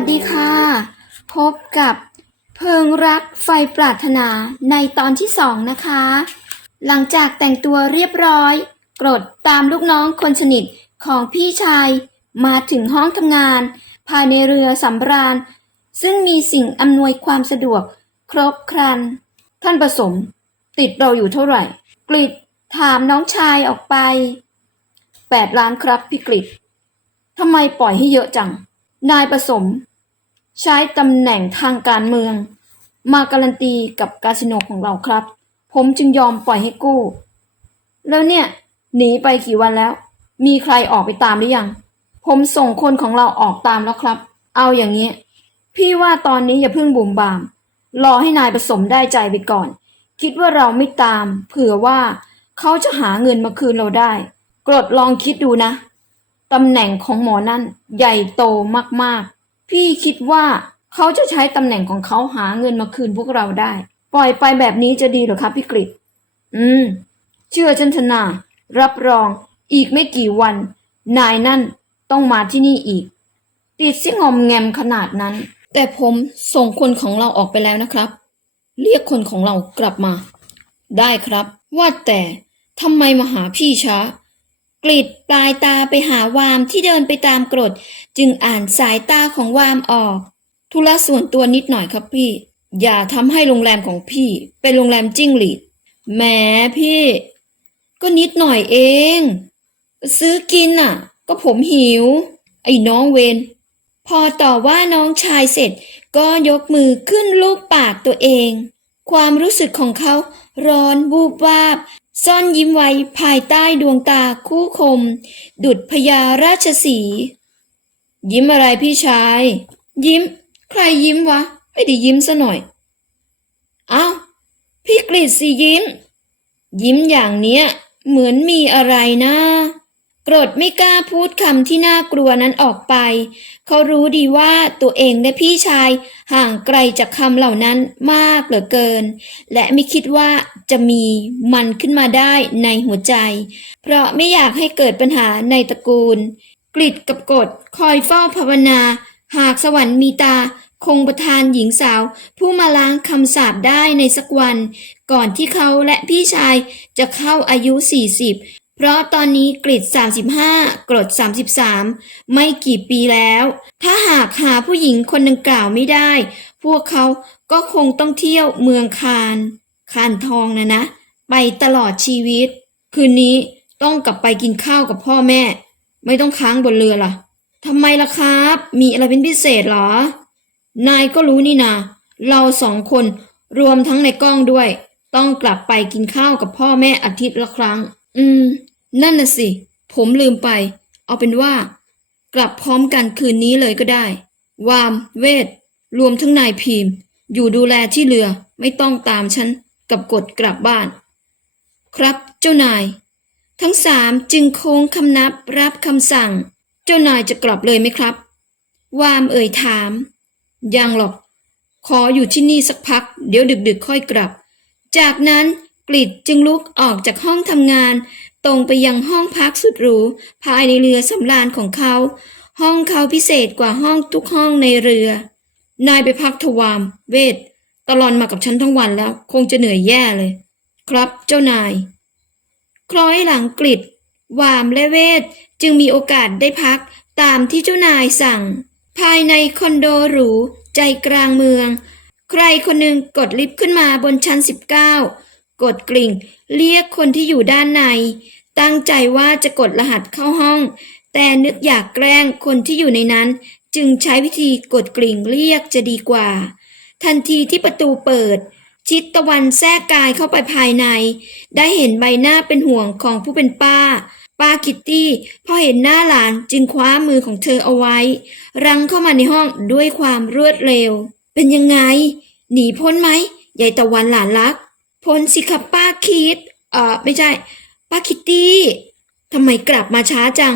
วัสดีค่ะ พบกับเพิงรักไฟปรารถนาในตอนที่สองนะคะ หลังจากแต่งตัวเรียบร้อยกรดตามลูกน้องคนสนิทของพี่ชายมาถึงห้องทำงาน ภายในเรือสำราญ ซึ่งมีสิ่งอำนวยความสะดวก ครบครัน ท่านผสม ติดเราอยู่เท่าไหร่ กริดถามน้องชายออกไปแปดล้านครับพี่กริดทำไมปล่อยให้เยอะจัง นายผสม ใช้ตำแหน่งทางการเมือง มาการันตีกับคาสิโนของเราครับ ผมจึงยอมปล่อยให้กู้ แล้วเนี่ย หนีไปกี่วันแล้ว มีใครออกไปตามหรือยัง ผมส่งคนของเราออกตามแล้วครับ เอาอย่างนี้ พี่ว่าตอนนี้อย่าเพิ่งบุ่มบาม รอให้นายผสมได้ใจไปก่อน คิดว่าเราไม่ตาม เผื่อว่าเขาจะหาเงินมาคืนเราได้ กรดลองคิดดูนะตำแหน่งของหมอนั่นใหญ่โตมากๆ พี่คิดว่าเขาจะใช้ตำแหน่งของเขาหาเงินมาคืนพวกเราได้ ปล่อยไปแบบนี้จะดีหรอครับพี่กฤษอืม เชื่อฉันเถอะนา รับรอง อีกไม่กี่วัน นายนั่นต้องมาที่นี่อีก ติดซิงอมแงมขนาดนั้น แต่ผมส่งคนของเราออกไปแล้วนะครับ เรียกคนของเรากลับมา ได้ครับ ว่าแต่ทำไมมาหาพี่ช้า กริดปลายตาไปหาวามที่เดินไปตามกรด จึงอ่านสายตาของวามออก ธุระส่วนตัวนิดหน่อยครับพี่ อย่าทำให้โรงแรมของพี่ เป็นโรงแรมจิ้งหรีดแหมพี่ ก็นิดหน่อยเอง ซื้อกินน่ะ ก็ผมหิว ไอ้น้องเวนพอต่อว่าน้องชายเสร็จ ก็ยกมือขึ้นลูบปากตัวเอง ความรู้สึกของเขาร้อนวูบวาบ ซ่อนยิ้มไว้ภายใต้ดวงตาคู่คม ดุดพญาราชสี ยิ้มอะไรพี่ชาย ยิ้ม ใครยิ้มวะ ไม่ได้ยิ้มซะหน่อย เอ้า พี่กฤษสิยิ้ม ยิ้มอย่างเนี้ย เหมือนมีอะไรนะ กรดไม่กล้าพูดคำที่น่ากลัวนั้นออกไป เขารู้ดีว่าตัวเองและพี่ชายห่างไกลจากคำเหล่านั้นมากเหลือเกิน และไม่คิดว่าจะมีมันขึ้นมาได้ในหัวใจ เพราะไม่อยากให้เกิดปัญหาในตระกูล กริดกับกฎคอยเฝ้าภาวนา หากสวรรค์มีตาคงประทานหญิงสาว ผู้มาล้างคำสาปได้ในสักวัน ก่อนที่เขาและพี่ชายจะเข้าอายุ 40 เพราะตอนนี้กริด35 กรด 33 ไม่กี่ปีแล้ว ถ้าหากหาผู้หญิงคนดังกล่าวไม่ได้ พวกเขาก็คงต้องเที่ยวเมืองคาน คานทองนะนะ ไปตลอดชีวิต คืนนี้ต้องกลับไปกินข้าวกับพ่อแม่ ไม่ต้องค้างบนเรือล่ะทำไมล่ะครับ มีอะไรเป็นพิเศษเหรอ นายก็รู้นี่นา เราสองคนรวมทั้งในกล้องด้วย ต้องกลับไปกินข้าวกับพ่อแม่อาทิตย์ละครั้ง อืม นั่นน่ะสิ ผมลืมไป เอาเป็นว่า กลับพร้อมกันคืนนี้เลยก็ได้ วาม เวท รวมทั้งนายพีมพ์อยู่ดูแลที่เรือไม่ต้องตามฉัน กับกฎกลับบ้าน ครับเจ้านาย ทั้งสามจึงโค้งคำนับรับคำสั่ง เจ้านายจะกลับเลยไหมครับ วามเอ่ยถาม ยังหรอก ขออยู่ที่นี่สักพัก เดี๋ยวดึกๆค่อยกลับ จากนั้นกริดจึงลุกออกจากห้องทำงาน ตรงไปยังห้องพักสุดหรูภายในเรือสำราญของเขา ห้องเขาพิเศษกว่าห้องทุกห้องในเรือ นายไปพักทวาม เวท ตลอนมากับฉันทั้งวันแล้ว คงจะเหนื่อยแย่เลย ครับเจ้านาย คล้อยหลังกริดวามและเวท จึงมีโอกาสได้พักตามที่เจ้านายสั่ง ภายในคอนโดหรูใจกลางเมือง ใครคนหนึ่งกดลิฟต์ขึ้นมาบนชั้น 19 กดกริ่ง เรียกคนที่อยู่ด้านใน ตั้งใจว่าจะกดรหัสเข้าห้อง แต่นึกอยากแกล้งคนที่อยู่ในนั้น จึงใช้วิธีกดกริ่งเรียกจะดีกว่า ทันทีที่ประตูเปิด ชิดตะวันแทรกกายเข้าไปภายใน ได้เห็นใบหน้าเป็นห่วงของผู้เป็นป้าป้าคิตตี้พอเห็นหน้าหลานจึงคว้ามือของเธอเอาไว้ รังเข้ามาในห้องด้วยความรวดเร็ว เป็นยังไง หนีพ้นไหมยายตะวันหลานรัก พ้นสิครับป้าคิด เอ่อไม่ใช่ ป้าคิตตี้ทำไมกลับมาช้าจัง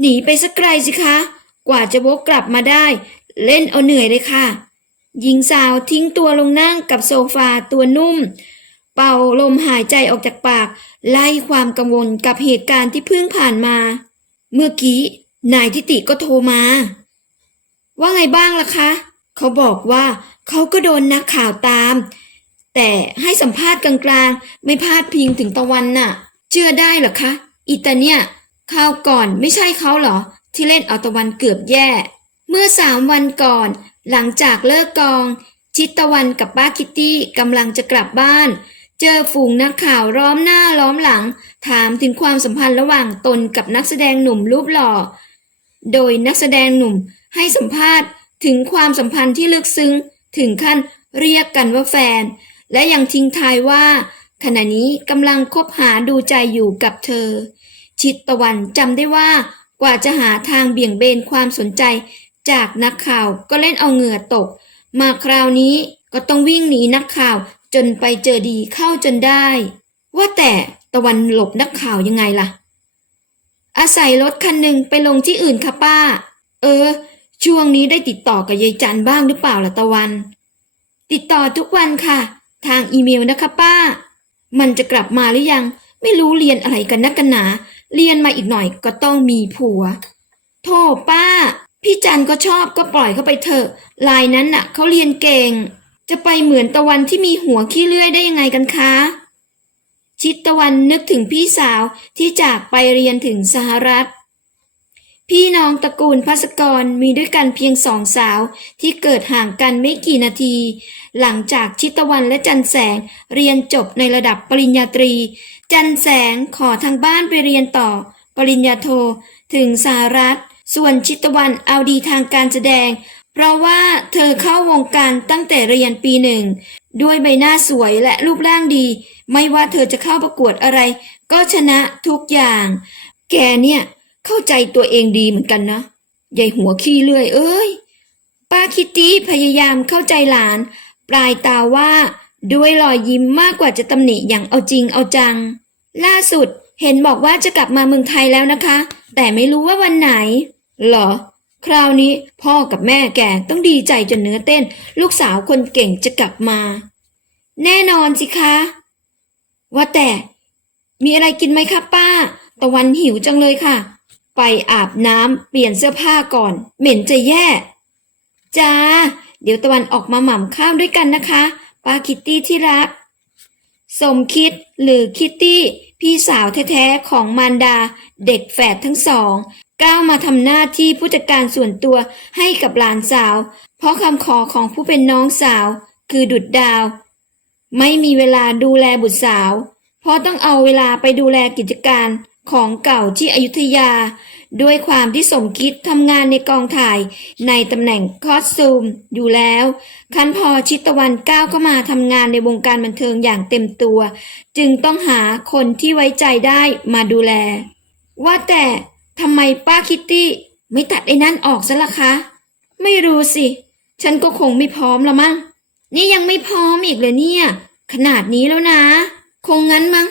หนีไปสักไกลสิคะ กว่าจะวกกลับมาได้ เล่นเอาเหนื่อยเลยค่ะ หญิงสาวทิ้งตัวลงนั่งกับโซฟาตัวนุ่ม เป่าลมหายใจออกจากปาก ไล่ความกังวลกับเหตุการณ์ที่เพิ่งผ่านมา เมื่อกี้นายทิติก็โทรมา ว่าไงบ้างล่ะคะ เขาบอกว่าเขาก็โดนนักข่าวตาม แต่ให้สัมภาษณ์กลางๆ ไม่พาดพิงถึงตะวันน่ะ เชื่อได้หรอคะอีตาเนี่ยข่าวก่อนไม่ใช่เขาเหรอ ที่เล่นเอาตะวันเกือบแย่ เมื่อสามวันก่อน หลังจากเลิกกอง ชิตตะวันกับป้าคิตตี้กำลังจะกลับบ้าน เจอฝูงนักข่าวล้อมหน้าล้อมหลัง ถามถึงความสัมพันธ์ระหว่างตนกับนักแสดงหนุ่มรูปหล่อ โดยนักแสดงหนุ่มให้สัมภาษณ์ถึงความสัมพันธ์ที่ลึกซึ้งถึงขั้นเรียกกันว่าแฟน และยังทิ้งท้ายว่า ขณะนี้กำลังคบหาดูใจอยู่กับเธอ ชิตตะวันจำได้ว่ากว่าจะหาทางเบี่ยงเบนความสนใจ จากนักข่าวก็เล่นเอาเหงื่อตก มาคราวนี้ก็ต้องวิ่งหนีนักข่าวจนไปเจอดีเข้าจนได้ ว่าแต่ตะวันหลบนักข่าวยังไงล่ะ อาศัยรถคันหนึ่งไปลงที่อื่นค่ะป้า เออ ช่วงนี้ได้ติดต่อกับยายจันบ้างหรือเปล่าล่ะตะวัน ติดต่อทุกวันค่ะ ทางอีเมลนะคะป้า มันจะกลับมาหรือยัง ไม่รู้เรียนอะไรกันนักกันหนา เรียนมาอีกหน่อยก็ต้องมีผัวโธ่ป้า พี่จันก็ชอบก็ปล่อยเขาไปเถอะ ลายนั้นน่ะเขาเรียนเก่ง จะไปเหมือนตะวันที่มีหัวขี้เลื่อยได้ยังไงกันคะ ชิดตะวันนึกถึงพี่สาวที่จากไปเรียนถึงสหรัฐ พี่น้องตระกูลพัสกรมีด้วยกันเพียงสองสาวที่เกิดห่างกันไม่กี่นาที หลังจากชิตตะวันและจันแสงเรียนจบในระดับปริญญาตรี จันแสงขอทางบ้านไปเรียนต่อ ปริญญาโท ถึงสหรัฐ ส่วนชิตตะวันเอาดีทางการแสดง เพราะว่าเธอเข้าวงการตั้งแต่เรียนปีหนึ่ง ด้วยใบหน้าสวยและรูปร่างดี ไม่ว่าเธอจะเข้าประกวดอะไร ก็ชนะทุกอย่าง แกเนี่ย เข้าใจตัวเองดีเหมือนกันนะยายหัวขี้เลื่อย เอ้ย ป้าคิตตี้พยายามเข้าใจหลาน ปลายตาว่า ด้วยรอยยิ้มมากกว่าจะตำหนิอย่างเอาจริงเอาจัง ล่าสุดเห็นบอกว่าจะกลับมาเมืองไทยแล้วนะคะ แต่ไม่รู้ว่าวันไหน เหรอ คราวนี้พ่อกับแม่แกต้องดีใจจนเนื้อเต้น ลูกสาวคนเก่งจะกลับมา แน่นอนสิคะ ว่าแต่ มีอะไรกินไหมคะป้า ตะวันหิวจังเลยค่ะ ไปอาบน้ำเปลี่ยนเสื้อผ้าก่อน เหม็นจะแย่ จ้า เดี๋ยวตะวันออกมาหม่ำข้าวด้วยกันนะคะป้าคิตตี้ที่รัก สมคิดหรือคิตตี้พี่สาวแท้ๆของมารดา เด็กแฝดทั้งสอง ก้าวมาทำหน้าที่ผู้จัดการส่วนตัวให้กับหลานสาว เพราะคำขอของผู้เป็นน้องสาว คือดุดดาว ไม่มีเวลาดูแลบุตรสาว เพราะต้องเอาเวลาไปดูแลกิจการ ของเก่าที่อยุธยา ด้วยความที่สมคิดทำงานในกองถ่ายในตำแหน่งคอสตูมอยู่แล้ว คันพอชิตตะวันก้าวเข้ามาทำงานในวงการบันเทิงอย่างเต็มตัว จึงต้องหาคนที่ไว้ใจได้มาดูแล ว่าแต่ทำไมป้าคิตตี้ไม่ตัดไอ้นั่นออกซะล่ะคะ ไม่รู้สิ ฉันก็คงไม่พร้อมละมั้ง นี่ยังไม่พร้อมอีกเลยเนี่ย ขนาดนี้แล้วนะ คงงั้นมั้ง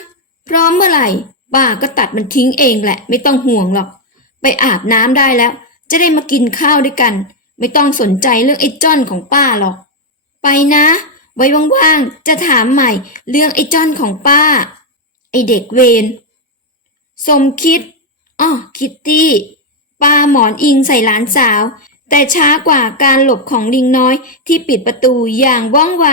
พร้อมเมื่อไหร่ ป้าก็ตัดมันทิ้งเองแหละ ไม่ต้องห่วงหรอก ไปอาบน้ำได้แล้ว จะได้มากินข้าวด้วยกัน ไม่ต้องสนใจเรื่องไอ้จ้อนของป้าหรอก ไปนะ ไว้ว่างๆจะถามใหม่ เรื่องไอ้จ้อนของป้า ไอ้เด็กเวนสมคิดอ้อคิตตี้ป้าหมอนอิงใส่หลานสาว แต่ช้ากว่าการหลบของลิงน้อยที่ปิดประตูอย่างว่องไว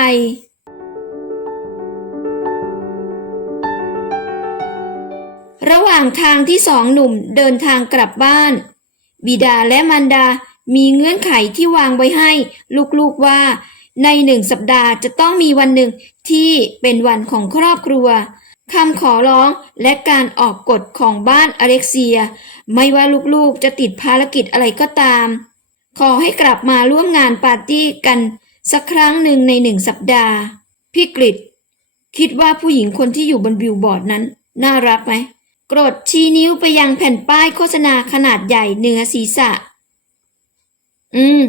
ระหว่างทางที่สองหนุ่มเดินทางกลับบ้าน บิดาและมารดามีเงื่อนไขที่วางไว้ให้ลูกๆว่า ในหนึ่งสัปดาห์จะต้องมีวันหนึ่งที่เป็นวันของครอบครัวคำขอร้องและการออกกฎของบ้านอเล็กเซีย ไม่ว่าลูกๆจะติดภารกิจอะไรก็ตาม ขอให้กลับมาร่วมงานปาร์ตี้กันสักครั้งหนึ่งในหนึ่งสัปดาห์ พี่กฤษคิดว่าผู้หญิงคนที่อยู่บนบิลบอร์ดนั้น น่ารักไหม กรดชี้นิ้วไปยังแผ่นป้ายโฆษณาขนาดใหญ่เหนือศีรษะ อืม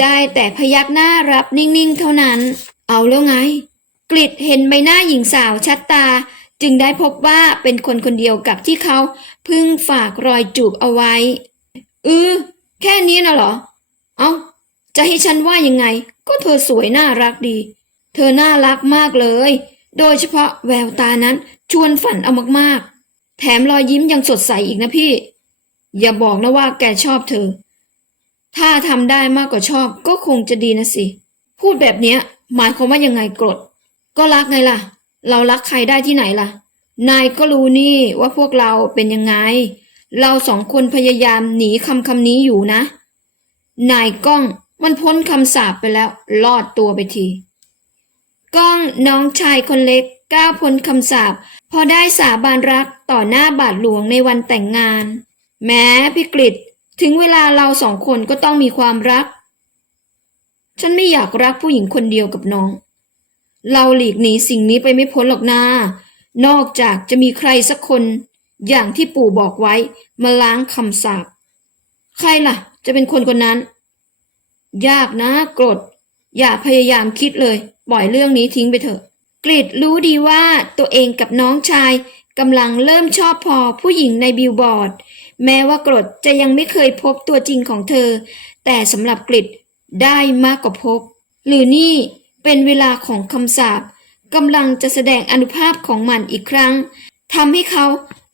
ได้แต่พยักหน้ารับนิ่งๆ เท่านั้น เอาแล้วไง กริดเห็นใบหน้าหญิงสาวชัดตา จึงได้พบว่าเป็นคนคนเดียวกับที่เขาเพิ่งฝากรอยจูบเอาไว้เออแค่นี้นะเหรอ เอา้า จะให้ฉันว่ายังไง ก็เธอสวยน่ารักดี เธอน่ารักมากเลย โดยเฉพาะแววตานั้นชวนฝันเอามากๆ แถมรอยยิ้มยังสดใสอีกนะพี่ อย่าบอกนะว่าแกชอบเธอ ถ้าทำได้มากกว่าชอบก็คงจะดีนะสิ พูดแบบเนี้ย หมายความว่ายังไงกรด ก็รักไงล่ะ เรารักใครได้ที่ไหนล่ะ นายก็รู้นี่ว่าพวกเราเป็นยังไง เราสองคนพยายามหนีคำคำนี้อยู่นะ นายก้องมันพ้นคำสาปไปแล้ว รอดตัวไปที ก้องน้องชายคนเล็ก ก้าวพ้นคำสาปพอได้สาบานรักต่อหน้าบาทหลวงในวันแต่งงาน แม้พิกฤตถึงเวลาเราสองคนก็ต้องมีความรัก ฉันไม่อยากรักผู้หญิงคนเดียวกับน้อง เราหลีกหนีสิ่งนี้ไปไม่พ้นหรอกนานอกจากจะมีใครสักคน อย่างที่ปู่บอกไว้มาล้างคำสาปใครล่ะ จะเป็นคนคนนั้น ยากนะกรด อย่าพยายามคิดเลย ปล่อยเรื่องนี้ทิ้งไปเถอะ กริดรู้ดีว่าตัวเองกับน้องชายกำลังเริ่มชอบพอผู้หญิงในบิลบอร์ด แม้ว่ากรดจะยังไม่เคยพบตัวจริงของเธอ แต่สำหรับกริดได้มากกว่าพบ หรือนี่เป็นเวลาของคำสาปกำลังจะแสดงอนุภาพของมันอีกครั้งทำให้เขา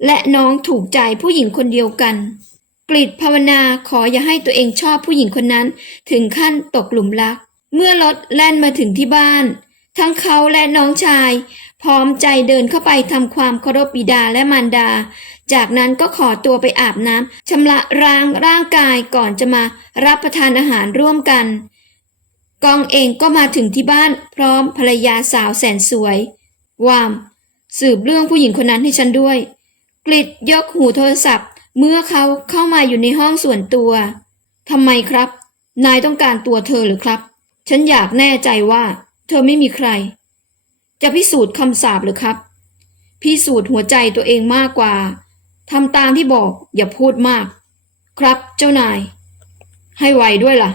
และน้องถูกใจผู้หญิงคนเดียวกัน กริดภาวนาขออย่าให้ตัวเองชอบผู้หญิงคนนั้น ถึงขั้นตกหลุมรัก เมื่อรถแล่นมาถึงที่บ้าน ทั้งเขาและน้องชาย พร้อมใจเดินเข้าไปทำความเคารพบิดาและมารดา จากนั้นก็ขอตัวไปอาบน้ำชำระร่างร่างกายก่อนจะมารับประทานอาหารร่วมกัน กองเองก็มาถึงที่บ้านพร้อมภรรยาสาวแสนสวย วาม สืบเรื่องผู้หญิงคนนั้นให้ฉันด้วย กริดยกหูโทรศัพท์ เมื่อเขาเข้ามาอยู่ในห้องส่วนตัวทำไมครับ นายต้องการตัวเธอหรือครับ ฉันอยากแน่ใจว่า เธอไม่มีใคร จะพิสูจน์คำสาปหรือครับ พิสูจน์หัวใจตัวเองมากกว่าทำตามที่บอกอย่าพูดมาก ครับเจ้านาย ให้ไวด้วยล่ะ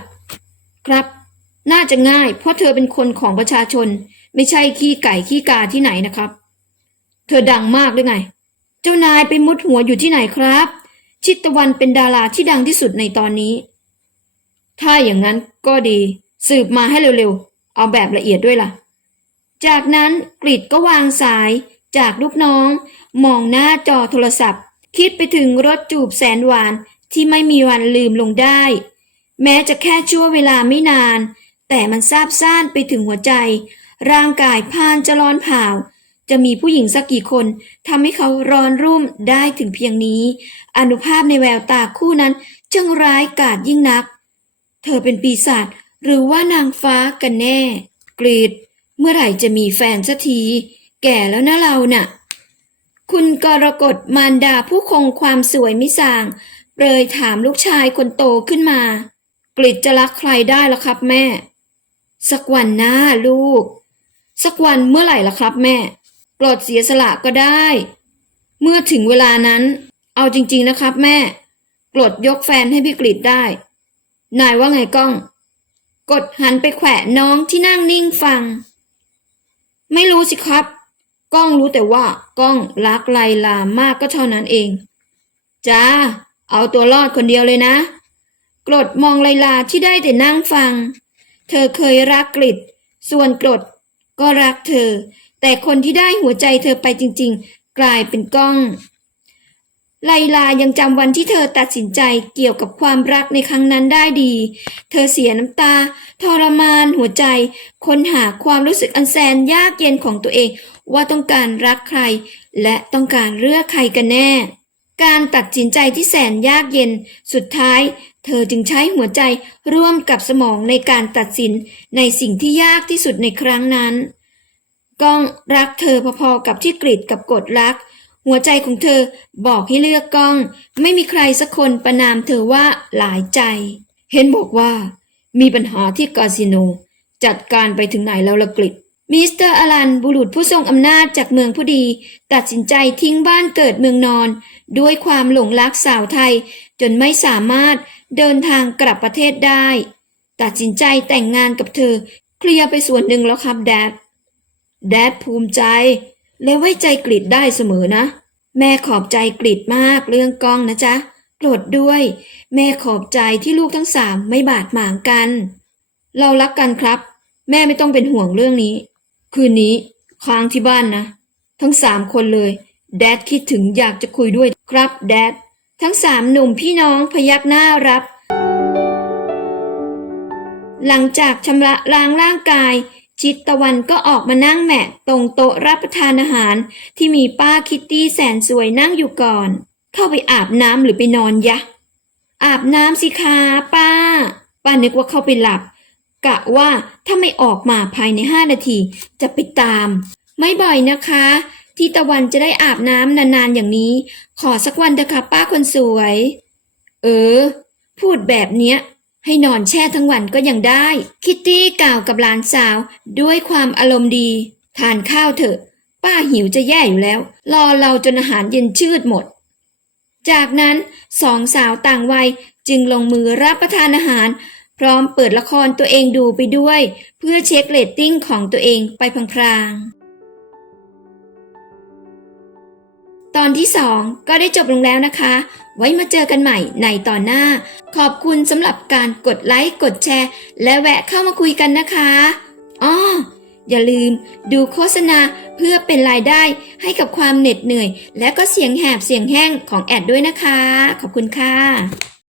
ครับ น่าจะง่าย เพราะเธอเป็นคนของประชาชน ไม่ใช่ขี้ไก่ขี้กาที่ไหนนะครับ เธอดังมากหรือไง เจ้านายไปมุดหัวอยู่ที่ไหนครับ ชิตตะวันเป็นดาราที่ดังที่สุดในตอนนี้ ถ้าอย่างนั้นก็ดี สืบมาให้เร็วๆ เอาแบบละเอียดด้วยล่ะ จากนั้นกริดก็วางสายจากลูกน้อง มองหน้าจอโทรศัพท์ คิดไปถึงรสจูบแสนหวานที่ไม่มีวันลืมลงได้ แม้จะแค่ชั่วเวลาไม่นาน แต่มันซาบซ่านไปถึงหัวใจ ร่างกายพานจะร้อนเผาจะมีผู้หญิงสักกี่คนทำให้เขาร้อนรุ่มได้ถึงเพียงนี้ อนุภาพในแววตาคู่นั้นจังร้ายกาจยิ่งนัก เธอเป็นปีศาจ หรือว่านางฟ้ากันแน่ กรีด เมื่อไหร่จะมีแฟนสักที แก่แล้วนะเราน่ะ คุณกรกฎมารดาผู้คงความสวยไม่สางเปรยถามลูกชายคนโตขึ้นมา กริดจะรักใครได้ล่ะครับแม่ สักวันหน้าลูก สักวันเมื่อไหร่ล่ะครับแม่โปรดเสียสละก็ได้ เมื่อถึงเวลานั้น เอาจริง ๆนะครับแม่กรดยกแฟนให้พี่กริดได้ นายว่าไงก้อง กดหันไปแขวะน้องที่นั่งนิ่งฟัง ไม่รู้สิครับ ก้องรู้แต่ว่าก้องรักไลลามากก็เท่านั้นเอง จ้า เอาตัวรอดคนเดียวเลยนะ กรดมองไลลาที่ได้แต่นั่งฟัง เธอเคยรักกริดส่วนกรดก็รักเธอ แต่คนที่ได้หัวใจเธอไปจริง ๆ กลายเป็นก้อง ไลลายังจำวันที่เธอตัดสินใจเกี่ยวกับความรักในครั้งนั้นได้ดี เธอเสียน้ำตา ทรมานหัวใจ ค้นหาความรู้สึกอันแสนยากเย็นของตัวเอง ว่าต้องการรักใคร และต้องการเลือกใครกันแน่ การตัดสินใจที่แสนยากเย็น สุดท้าย เธอจึงใช้หัวใจร่วมกับสมองในการตัดสินในสิ่งที่ยากที่สุดในครั้งนั้น ก้องรักเธอพอๆกับที่กริดกับกดรัก หัวใจของเธอบอกให้เลือกกล้อง ไม่มีใครสักคนประนามเธอว่าหลายใจ เห็นบอกว่า มีปัญหาที่คาสิโน จัดการไปถึงไหนแล้วละกริดมิสเตอร์อลันบุรุษผู้ทรงอำนาจจากเมืองผู้ดี ตัดสินใจทิ้งบ้านเกิดเมืองนอน ด้วยความหลงรักสาวไทย จนไม่สามารถเดินทางกลับประเทศได้ ตัดสินใจแต่งงานกับเธอ เคลียร์ไปส่วนหนึ่งแล้วครับแดดแดดภูมิใจ และไว้ใจกริดได้เสมอนะ แม่ขอบใจกริดมากเรื่องกล้องนะจ๊ะโกรธด้วย แม่ขอบใจที่ลูกทั้งสามไม่บาดหมางกัน เรารักกันครับ แม่ไม่ต้องเป็นห่วงเรื่องนี้ คืนนี้ค้างที่บ้านนะ ทั้งสามคนเลย แดดคิดถึงอยากจะคุยด้วยครับแดดทั้งสามหนุ่มพี่น้องพยักหน้ารับ หลังจากชำระล้างร่างกาย ชิดตะวันก็ออกมานั่งแหมะตรงโต๊ะรับประทานอาหาร ที่มีป้าคิตตี้แสนสวยนั่งอยู่ก่อน เข้าไปอาบน้ำหรือไปนอนยะ อาบน้ำสิคะป้า ป้านึกว่าเข้าไปหลับ กะว่าถ้าไม่ออกมาภายในห้านาทีจะไปตาม ไม่บ่อยนะคะ ที่ตะวันจะได้อาบน้ำนานๆอย่างนี้ ขอสักวันเถอะค่ะป้าคนสวย เออ พูดแบบเนี้ย ให้นอนแช่ทั้งวันก็ยังได้ คิตตี้กล่าวกับหลานสาวด้วยความอารมณ์ดี ทานข้าวเถอะ ป้าหิวจะแย่อยู่แล้ว รอเราจนอาหารเย็นชืดหมด จากนั้นสองสาวต่างวัยจึงลงมือรับประทานอาหาร พร้อมเปิดละครตัวเองดูไปด้วย เพื่อเช็คเรตติ้งของตัวเองไปพลางๆ ตอนที่สองก็ได้จบลงแล้วนะคะ ไว้มาเจอกันใหม่ในตอนหน้า ขอบคุณสำหรับการกดไลค์ กดแชร์ และแวะเข้ามาคุยกันนะคะอ้ออย่าลืมดูโฆษณาเพื่อเป็นรายได้ให้กับความเหน็ดเหนื่อย และก็เสียงแหบเสียงแห้งของแอดด้วยนะคะ ขอบคุณค่ะ